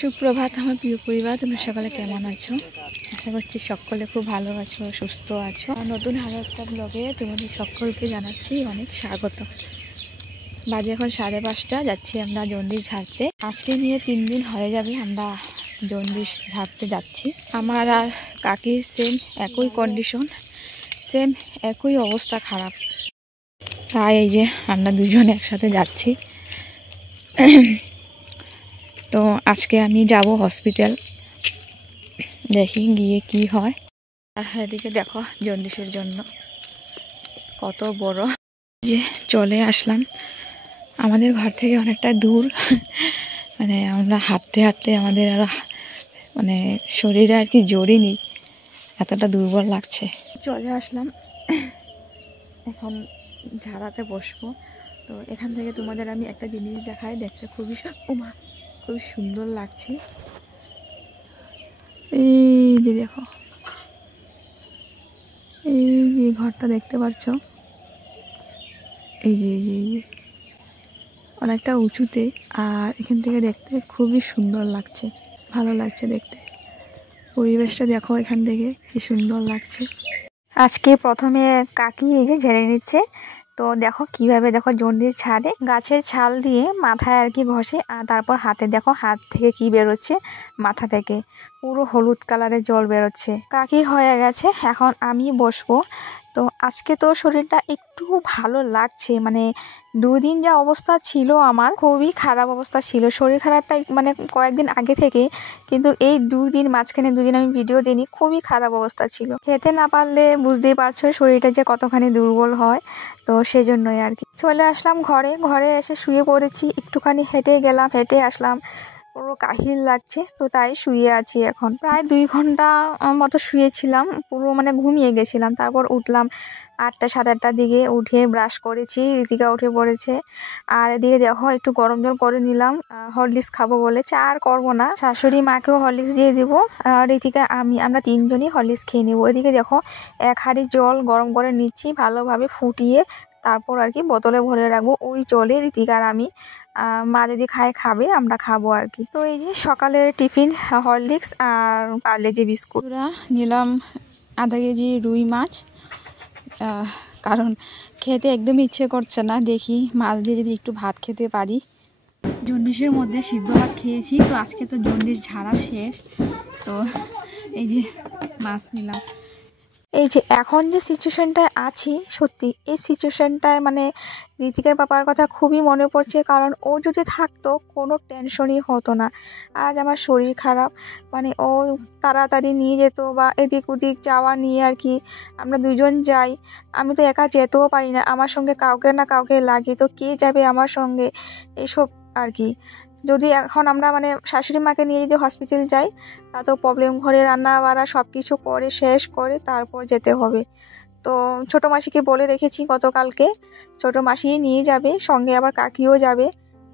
সুপ্রভাত আমার প্রিয় পরিবার, তোমরা সকালে কেমন আছো? আশা করছি সকলে খুব ভালো আছো, সুস্থ আছো। নতুন আরো একটা ব্লগে তোমাদের সকলকে জানাচ্ছি অনেক স্বাগত। বাজে এখন 5:30, যাচ্ছি আমরা জন্ডিস ঝাড়তে। আজকে নিয়ে 3 দিন হয়ে যাবে আমরা জন্ডিস ঝাড়তে যাচ্ছি। আমার আর কাকির সেম একই কন্ডিশন, সেম একই অবস্থা খারাপ। তাই এই যে আমরা দুজন একসাথে যাচ্ছি। তো আজকে আমি যাব হসপিটাল, দেখি গিয়ে কি হয়। এদিকে দেখো জন্ডিসের জন্য কত বড়। যে চলে আসলাম, আমাদের ঘর থেকে অনেকটা দূর, মানে আমরা হাঁটতে হাঁটতে আমাদের আর মানে শরীরে আর কি জোরই নেই, এতটা দুর্বল লাগছে। চলে আসলাম, এখন ঝাড়াতে বসবো। তো এখান থেকে তোমাদের আমি একটা জিনিস দেখাই, দেখতে খুবই খুবই সুন্দর লাগছে। এই যে দেখো, এই যে ঘরটা দেখতে পাচ্ছ, এই যে অনেকটা উঁচুতে, আর এখান থেকে দেখতে খুবই সুন্দর লাগছে, ভালো লাগছে দেখতে। পরিবেশটা দেখো এখান থেকে কি সুন্দর লাগছে। আজকে প্রথমে কাকি এই যে ঝেড়ে নিচ্ছে। তো দেখো কিভাবে, দেখো জন্ডিস ছাড়ে, গাছের ছাল দিয়ে মাথায় আর কি ঘষে, আর তারপর হাতে দেখো, হাত থেকে কি বেরোচ্ছে, মাথা থেকে পুরো হলুদ কালারের জল বেরোচ্ছে। কাকির হয়ে গেছে, এখন আমি বসবো। তো আজকে তো শরীরটা একটু ভালো লাগছে, মানে 2 দিন যা অবস্থা ছিল আমার, খুবই খারাপ অবস্থা ছিল শরীর খারাপটা, মানে কয়েকদিন আগে থেকে। কিন্তু এই 2 দিন, মাঝখানে 2 দিন আমি ভিডিও দিইনি, খুবই খারাপ অবস্থা ছিল। খেতে না পারলে বুঝতেই পারছো শরীরটা যে কতখানি দুর্বল হয়। তো সেই জন্যই আর কি চলে আসলাম ঘরে এসে শুয়ে পড়েছি। একটুখানি হেঁটে গেলাম, হেঁটে আসলাম, পুরো কাহিল লাগছে, তো তাই শুয়ে আছি। এখন প্রায় 2 ঘন্টা মতো শুয়েছিলাম, পুরো মানে ঘুমিয়ে গেছিলাম। তারপর উঠলাম 8টা 8:30টার দিকে, উঠে ব্রাশ করেছি, ঋতিকা উঠে পড়েছে। আর এদিকে দেখো একটু গরম জল করে নিলাম, হরলিক্স খাবো বলে। চা আর করবো না, শাশুড়ি মাকেও হরলিক্স দিয়ে দেবো, ঋতিকা আমরা 3 জনই হরলিক্স খেয়ে নেবো। এদিকে দেখো 1 হাঁড়ি জল গরম করে নিচ্ছি, ভালোভাবে ফুটিয়ে তারপর আর কি বোতলে ভরে রাখবো। ওই জলে ঋতিকা আর আমি, মা যদি খাবে, আমরা খাবো আর কি। তো এই যে সকালের টিফিন, হরলিক্স আর পার্লেজি বিস্কুট। নিলাম আধা কেজি রুই মাছ, কারণ খেতে একদমই ইচ্ছে করছে না। দেখি মাছ দিয়ে যদি একটু ভাত খেতে পারি। জন্ডিসের মধ্যে সিদ্ধ ভাত খেয়েছি, তো আজকে তো জন্ডিস ঝাড়া শেষ। তো এই যে মাছ নিলাম। এই যে এখন যে সিচুয়েশনটায় আছি, সত্যি এই সিচুয়েশনটায় মানে ঋতিকার বাবার কথা খুবই মনে পড়ছে। কারণ ও যদি থাকতো কোনো টেনশনই হতো না। আজ আমার শরীর খারাপ, মানে ও তাড়াতাড়ি নিয়ে যেত, বা এদিক ওদিক যাওয়া নিয়ে আর কি আমরা 2 জন যাই। আমি তো একা যেতেও পারি না, আমার সঙ্গে কাউকে না কাউকে লাগে। তো কে যাবে আমার সঙ্গে, এইসব আর কি। যদি এখন আমরা মানে শাশুড়ি মাকে নিয়ে যদি হসপিটাল যাই, তা তো প্রবলেম, ঘরে রান্না বাড়া সব কিছু করে শেষ করে তারপর যেতে হবে। তো ছোটো মাসিকে বলে রেখেছি গতকালকে, ছোটো মাসি নিয়ে যাবে, সঙ্গে আবার কাকিও যাবে।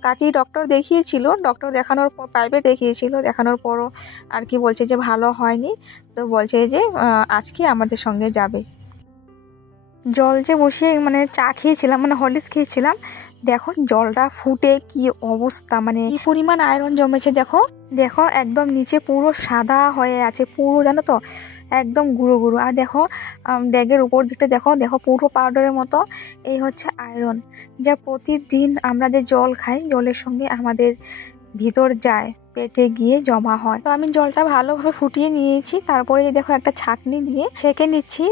কাকি ডক্টর দেখিয়েছিল, ডক্টর দেখানোর পর প্রাইভেট দেখিয়েছিল, দেখানোর পরও আর কি বলছে যে ভালো হয়নি। তো বলছে যে আজকে আমাদের সঙ্গে যাবে। জল যে বসিয়ে মানে চা খেয়েছিলাম, মানে হরলিক্স খেয়েছিলাম, দেখো জলটা ফুটে কি অবস্থা, মানে কি পরিমাণ আয়রন জমেছে। দেখো দেখো একদম নিচে পুরো সাদা হয়ে আছে, পুরো জানো তো একদম গুঁড়ো গুঁড়ো। আর দেখো ড্যাগের উপর দিকটা দেখো, দেখো পুরো পাউডারের মতো। এই হচ্ছে আয়রন, যা প্রতিদিন আমরা যে জল খাই, জলের সঙ্গে আমাদের ভিতর যায়, পেটে গিয়ে জমা হয়। তো আমি জলটা ভালোভাবে ফুটিয়ে নিয়েছি, তারপরে দেখো একটা ছাঁকনি দিয়ে ছেঁকে নিচ্ছি,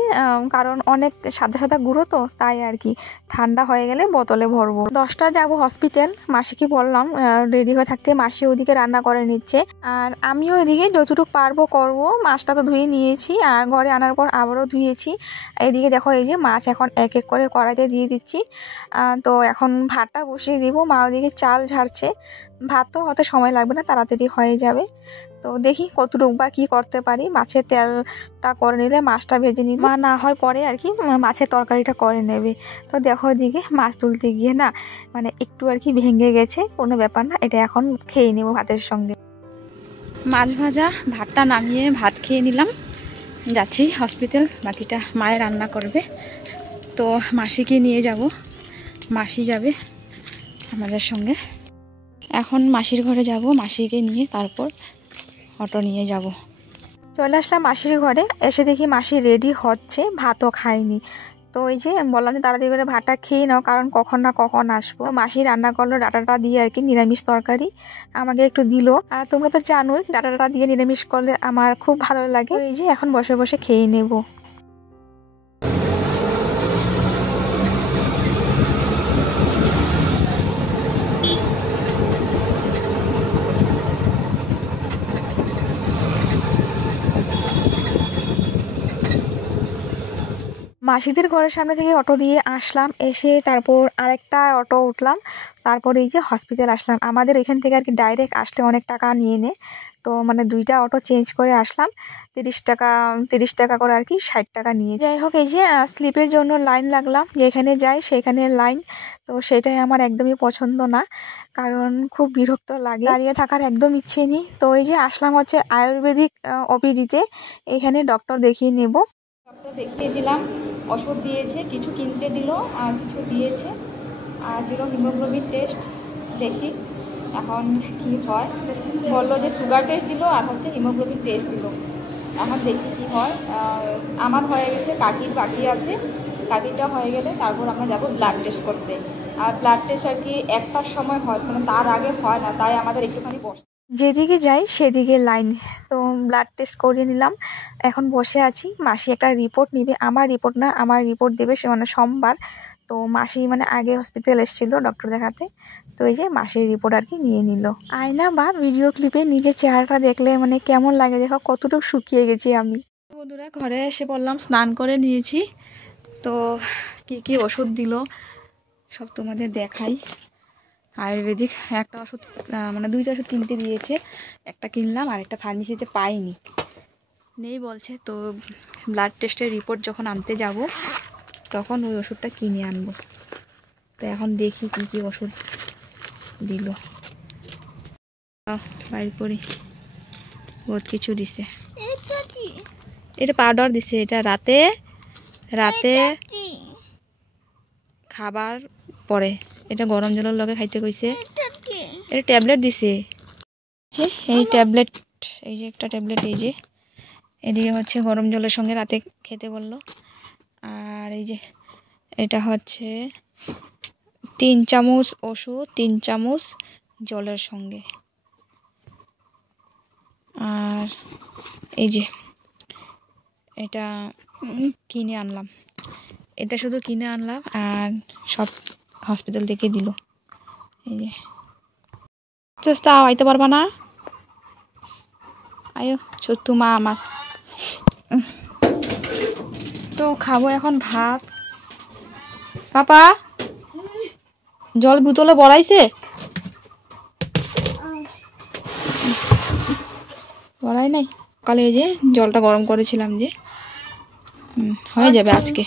কারণ অনেক সাদা সাদা গুঁড়ো তো, তাই আর কি। ঠান্ডা হয়ে গেলে বোতলে ভরবো। 10টা যাবো হসপিটাল, মাসিকে বললাম রেডি হয়ে থাকতে। মাসি ওদিকে রান্না করে নিচ্ছে, আর আমিও এদিকে যতটুকু পারবো করবো। মাছটা তো ধুয়ে নিয়েছি, আর ঘরে আনার পর আবারও ধুয়েছি। এদিকে দেখো এই যে মাছ এখন এক এক করে কড়াইতে দিয়ে দিচ্ছি। তো এখন ভাতটা বসিয়ে দিব, মা ওদিকে চাল ঝাড়ছে। ভাত তো হতে সময় লাগবে না, তাড়াতাড়ি হয়ে যাবে। তো দেখি কতটুকু বা কী করতে পারি। মাছের তেলটা করে নিলে মাছটা ভেজে নিলে, মা না হয় পরে আর কি মাছের তরকারিটা করে নেবে। তো দেখো এদিকে মাছ তুলতে গিয়ে না মানে একটু আর কি ভেঙে গেছে, কোনো ব্যাপার না, এটা এখন খেয়ে নেব ভাতের সঙ্গে। মাছ ভাজা, ভাতটা নামিয়ে ভাত খেয়ে নিলাম, যাচ্ছি হসপিটাল। বাকিটা মায়ের রান্না করবে। তো মাসিকে নিয়ে যাব, মাসি যাবে আমাদের সঙ্গে। এখন মাসির ঘরে যাব, মাসিকে নিয়ে তারপর অটো নিয়ে যাব। চলে আসলাম মাসির ঘরে, এসে দেখি মাসি রেডি হচ্ছে, ভাতও খায়নি। তো ওই যে বললাম যে তাড়াতাড়ি করে ভাতটা খেয়ে নাও, কারণ কখন না কখন আসবো। মাসি রান্না করলো ডাটাটা দিয়ে আর কি, নিরামিষ তরকারি আমাকে একটু দিল। আর তোমরা তো জানোই ডাটাটা দিয়ে নিরামিষ করলে আমার খুব ভালো লাগে। এই যে এখন বসে বসে খেয়ে নেব। মাসিদের ঘরের সামনে থেকে অটো দিয়ে আসলাম, এসে তারপর আরেকটা অটো উঠলাম, তারপর এই যে হসপিটাল আসলাম। আমাদের এখান থেকে আর কি ডাইরেক্ট আসলে অনেক টাকা নিয়ে নে, তো মানে দুইটা অটো চেঞ্জ করে আসলাম, 30 টাকা করে আর কি, 60 টাকা নিয়ে। যাই হোক, এই যে স্লিপের জন্য লাইন লাগলাম, যেখানে যাই সেখানে লাইন, তো সেটাই আমার একদমই পছন্দ না, কারণ খুব বিরক্ত লাগে, দাঁড়িয়ে থাকার একদম ইচ্ছে নেই। তো এই যে আসলাম হচ্ছে আয়ুর্বেদিক ওপিডিতে, এখানে ডক্টর দেখিয়ে নেব। ডক্টর দেখিয়ে দিলাম, ওষুধ দিয়েছে, কিছু কিনতে দিল আর কিছু দিয়েছে, আর দিল হিমোগ্লোবিন টেস্ট। দেখি এখন কি হয়। বললো যে সুগার টেস্ট দিল আর হচ্ছে হিমোগ্লোবিন টেস্ট দিল। এখন দেখি কি হয়। আমার হয়ে গেছে, কাকির বাকি আছে, কাকিরটা হয়ে গেলে তারপর আমরা যাব ব্লাড টেস্ট করতে। আর ব্লাড টেস্ট আর কি একটার সময় হয়, মানে তার আগে হয় না, তাই আমাদের একটুখানি বসে, যেদিকে যাই সেদিকে লাইন। তো ব্লাড টেস্ট করে নিলাম, এখন বসে আছি। মাসি একটা রিপোর্ট নিবে, আমার রিপোর্ট না, আমার রিপোর্ট দেবে সে মানে সোমবার। তো মাসি মানে আগে হসপিটাল এসেছিলো ডক্টর দেখাতে, তো এই যে মাসির রিপোর্ট আর কি নিয়ে নিল। আয়না বা ভিডিও ক্লিপে নিজের চেহারাটা দেখলে মানে কেমন লাগে, দেখো কতটুকু শুকিয়ে গেছি আমি। বন্ধুরা ঘরে এসে বললাম, স্নান করে নিয়েছি। তো কি কি ওষুধ দিল সব তোমাদের দেখাই। আয়ুর্বেদিক একটা ওষুধ, মানে দুইটা ওষুধ কিনতে দিয়েছে, একটা কিনলাম আর একটা ফার্মেসিতে পাইনি, নেই বলছে। তো ব্লাড টেস্টের রিপোর্ট যখন আনতে যাব তখন ওই ওষুধটা কিনে আনবো। তো এখন দেখি কি কি ওষুধ দিল, বাইর করি। বহুত কিছু দিছে, এটা পাউডার দিছে, এটা রাতে রাতে খাবার পরে, এটা গরম জলের লগে খাইতে কইছে। এটা ট্যাবলেট দিছে, এই ট্যাবলেট, এই যে একটা ট্যাবলেট, এই যে এদিকে হচ্ছে গরম জলের সঙ্গে রাতে খেতে বললো। আর এই যে এটা হচ্ছে 3 চামচ ওষুধ 3 চামচ জলের সঙ্গে। আর এই যে এটা কিনে আনলাম, এটা শুধু কিনে আনলাম আর সব হসপিটাল থেকে দিল। এই যে চেষ্টা আইতে পারবা না, আয়ো ছোট্ট মা আমার। তো খাবো এখন ভাত। পাপা জল বোতলে বড়াইছে, বড়াই নাই, সকালে এই যে জলটা গরম করেছিলাম, যে হয়ে যাবে আজকে।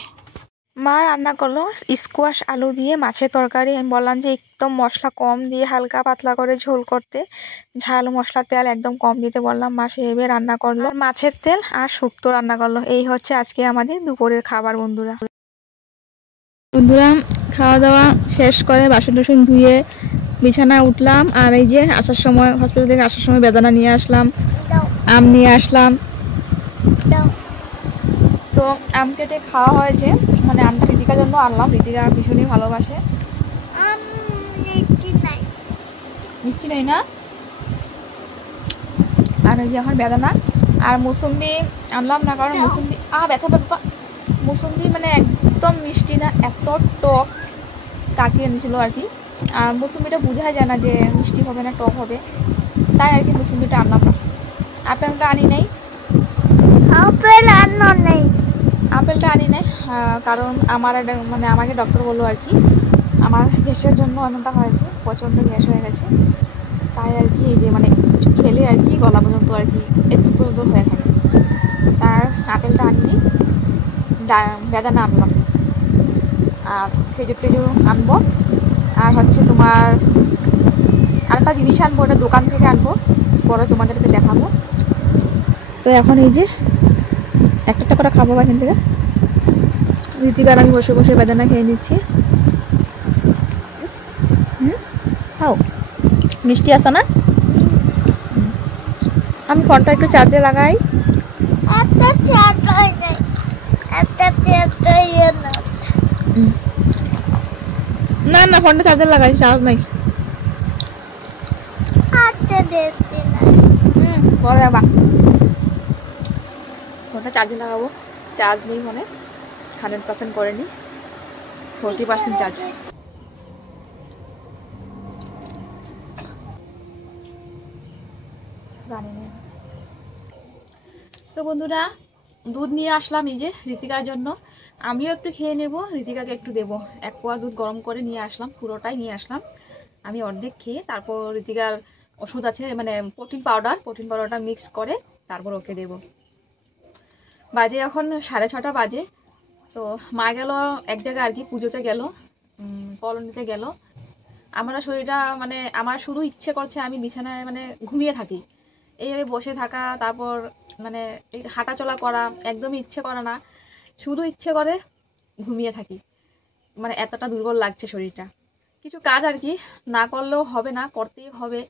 মা রান্না করলো স্কোয়াশ আলু দিয়ে মাছের তরকারি। আমি বললাম যে একদম মশলা কম দিয়ে হালকা পাতলা করে ঝোল করতে, ঝাল মশলা তেল একদম কম দিতে বললাম। মা সেভাবে রান্না করলো, মাছের তেল আর শুক্তো রান্না করলো। এই হচ্ছে আজকে আমাদের দুপুরের খাবার। বন্ধুরা খাওয়া দাওয়া শেষ করে বাসন টাসন ধুয়ে বিছানায় উঠলাম। আর এই যে আসার সময়, হসপিটাল থেকে আসার সময় বেদানা নিয়ে আসলাম, আম নিয়ে আসলাম। তো আম কেটে খাওয়া হয়েছে, মানে আমটা ঋতিকার জন্য আনলাম, ঋতিকা ভীষণই ভালোবাসে। মিষ্টি নেই না। আর এই যে এখন বেদানা আর মৌসুম্বি আনলাম না, কারণ মৌসুম্বি ব্যথা ব্যথা, মৌসুম্বি মানে একদম মিষ্টি না, এত টক। কাকি এনেছিল আর কি, আর মৌসুম্বিটা বোঝা যায় না যে মিষ্টি হবে না টক হবে, তাই আর কি মৌসুম্বিটা আনলাম না। আপেলটা আনি নাই, আপেলটা আনি নাই, কারণ আমার মানে আমাকে ডক্টর বললো আর কি আমার গ্যাসের জন্য এমনটা হয়েছে, প্রচণ্ড গ্যাস হয়ে গেছে, তাই আর কি এই যে মানে কিছু খেলে আর কি গলা পর্যন্ত আর কি এত পর্যন্ত হয়ে থাকে, তার আপেলটা আনিনি, বেদানা আনলাম আর খেজুর টেজুর আনবো। আর হচ্ছে তোমার আরেকটা জিনিস আনবো, ওটা দোকান থেকে আনবো, পরে তোমাদেরকে দেখাবো। তো এখন এই যে একটা করে খাবো এখান থেকে। ঋতিকার আমি বসে বসে বেদানা খেয়ে নিচ্ছি। খাও। মিষ্টি আছে না? আমি ফোনটা একটু চার্জে লাগাই। না না, ফোনটা চার্জে লাগাই, চার্জ নাই। ফোনটা চার্জে লাগাবো, চার্জ নেই ফোনে, 100% করে নি, 40% চার্জ। জানি না। তো বন্ধুরা, দুধ নিয়ে আসলাম এই যে ঋতিকার জন্য, আমিও একটু খেয়ে নেব, ঋতিকাকে একটু দেবো। 1 পোয়া দুধ গরম করে নিয়ে আসলাম, পুরোটাই নিয়ে আসলাম। আমি অর্ধেক খেয়ে তারপর ঋতিকার ওষুধ আছে, মানে প্রোটিন পাউডারটা মিক্স করে তারপর ওকে দেব। বাজে এখন 6:30 বাজে। তো মা গেল এক জায়গায় আর কি, পুজোতে গেল, কলোনিতে গেল। আমার শরীরটা মানে আমার শুধু ইচ্ছে করছে আমি বিছানায় মানে ঘুমিয়ে থাকি, এইভাবে বসে থাকা, তারপর মানে এই হাঁটাচলা করা একদমই ইচ্ছে করে না, শুধু ইচ্ছে করে ঘুমিয়ে থাকি। মানে এতটা দুর্বল লাগছে শরীরটা। কিছু কাজ আর কি না করলেও হবে না, করতেই হবে।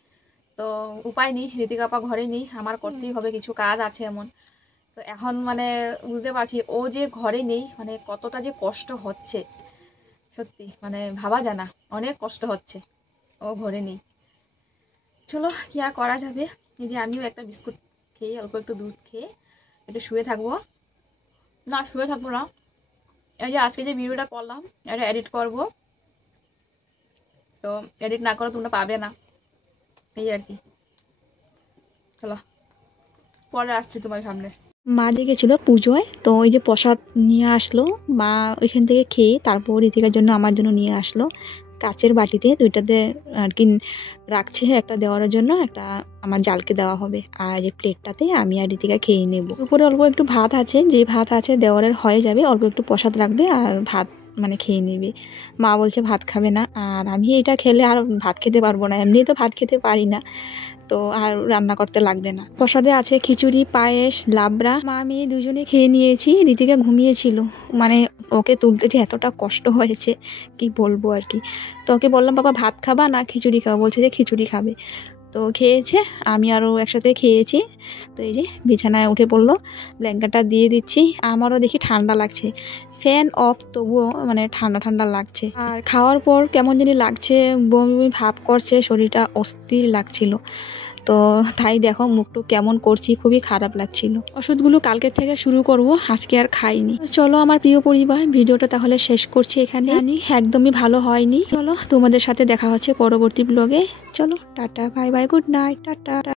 তো উপায় নেই, ঋতিকাপা ঘরে নেই, আমার করতেই হবে, কিছু কাজ আছে এমন। তো এখন মানে বুঝতে পারছি ও যে ঘরে নেই মানে কতটা যে কষ্ট হচ্ছে, সত্যি মানে ভাবা যায় না, অনেক কষ্ট হচ্ছে ও ঘরে নেই। চলো কি আর করা যাবে। এই যে আমিও একটা বিস্কুট খেয়ে, অল্প একটু দুধ খেয়ে একটু শুয়ে থাকবো। না, শুয়ে থাকবো না, এই যে আজকে যে ভিডিওটা করলাম এটা এডিট করব, তো এডিট না করে তোমরা পাবে না, এই আর কি। চলো পরে আসছি তোমার সামনে। মা দেখেছিল পুজোয়, তো ওই যে প্রসাদ নিয়ে আসলো মা, ওইখান থেকে খেয়ে তারপর ঋতিকার জন্য আমার জন্য নিয়ে আসলো কাচের বাটিতে, দুইটাতে আর কি রাখছে, একটা দেওয়ার জন্য, একটা আমার জালকে দেওয়া হবে, আর যে প্লেটটাতে আমি আর ঋতিকা খেয়ে নেব। উপরে অল্প একটু ভাত আছে, যে ভাত আছে দেওয়ারের হয়ে যাবে, অল্প একটু প্রসাদ রাখবে আর ভাত মানে খেয়ে নেবে। মা বলছে ভাত খাবে না, আর আমি এটা খেলে আর ভাত খেতে পারবো না, এমনি তো ভাত খেতে পারি না, তো আর রান্না করতে লাগবে না। প্রসাদে আছে খিচুড়ি, পায়েস, লাবড়া। মা মেয়ে দুজনে খেয়ে নিয়েছি, ঋতিকা ঘুমিয়েছিল, মানে ওকে তুলতে যে এতটা কষ্ট হয়েছে কি বলবো আর কি। তো ওকে বললাম বাবা ভাত খাবা না খিচুড়ি খাবা, বলছে যে খিচুড়ি খাবে। তো খেয়েছে, আমি আরও একসাথে খেয়েছি। তো এই যে বিছানায় উঠে পড়লো, ব্ল্যাঙ্কেটটা দিয়ে দিচ্ছি। আমারও দেখি ঠান্ডা লাগছে, ফ্যান অফ, তবুও মানে ঠান্ডা ঠান্ডা লাগছে। আর খাওয়ার পর কেমন জানি লাগছে, বমি বমি ভাব করছে, শরীরটা অস্থির লাগছিল। তো তাই দেখো মুখটু কেমন করছি, খুবই খারাপ লাগছিল। ওষুধগুলো কালকে থেকে শুরু করব, আজকে আর খাইনি। চলো আমার প্রিয় পরিবার, ভিডিওটা তাহলে শেষ করছি এখানে। জানি একদমই ভালো হয়নি। চলো তোমাদের সাথে দেখা হচ্ছে পরবর্তী ব্লগে। চলো tata, bye bye, good night, tata.